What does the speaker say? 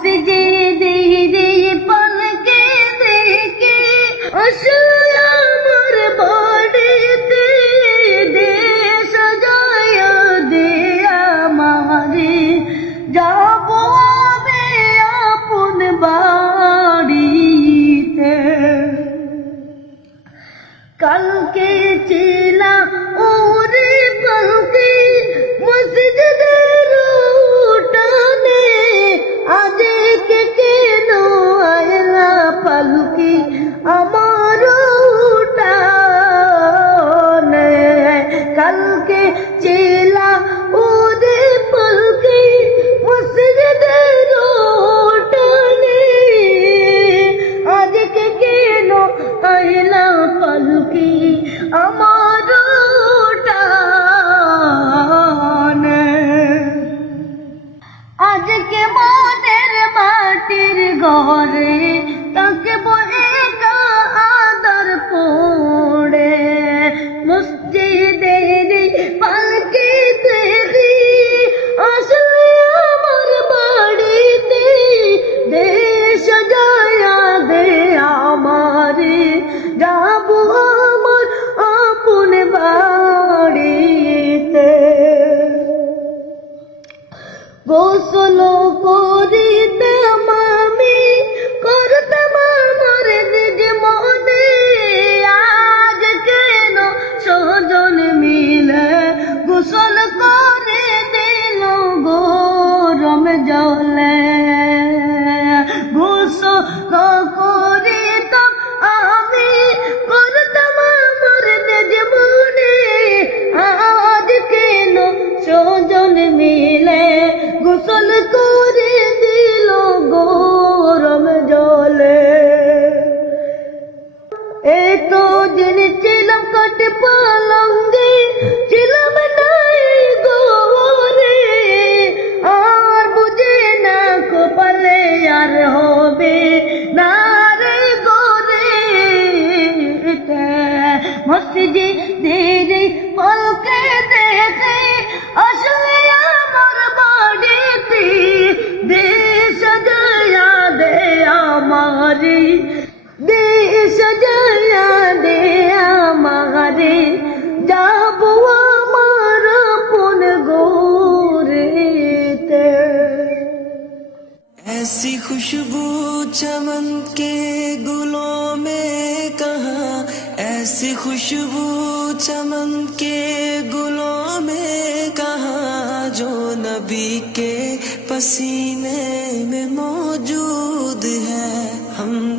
সিজদে পালকে দেখে আসলে আমার বাড়িতে দে সাজায়া দে আমারে যাব আমি আপন বাড়িতে কালকে চিলা ওরে পালকে মসজিদের উঠানে আজকে কেন আয়লা পালকি আমার উঠানে কালকে চিলা ওরে পালকে মসজিদের উঠানে আজকে কেন আয়লা পালকি আমার উঠানে আজকে মনের মাটির ঘরে তাকে বলে আদর পড়ে মসজিদের পালকি তেরি আসলে আমার বাড়িতে দে সাজায়া দে আমারে যাব আমার আপন বাড়িতে গোসল করিতাম আমি করতাম আমার নিজ মনে আজ কেন সজন মিলে গোসল করে দিল গরম জলে গোসল করিতাম আমি করতাম আমার নিজ মনে আজ কেন সজন মিলে গোসল করে দিল গরম জলে এতো দিন ছিলাম কাট পালঙ্গে ছিলাম নাই গোরে আর বুঝে না কপালে আর হবে না রে গোরে মসজিদের পালকে দেখে আসলে আমার বাড়িতে দে সাজায়া দে আমারে দে সাজায়া দে আমারে যাব আমার আপন গোরেতে ऐसी खुशबू चमन के गुलों में कहाँ ऐसी खुशबू चमन के गुलों में कहाँ जो नबी के पसीने में मौजूद है हम